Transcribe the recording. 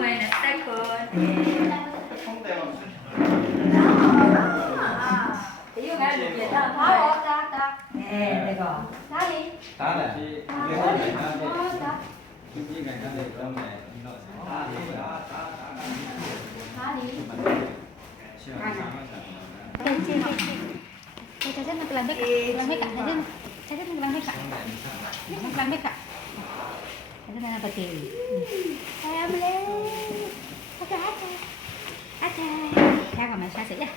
người là tay cơn không tèo ví dụ ngay một chuyện là ta đây rồi ta đi ta là ta đi Saya saja nak lantai kak, saya nak lantai kak, nak lantai kak. Saya nak pakai. Saya boleh. Ada. Saya kalau saya saja.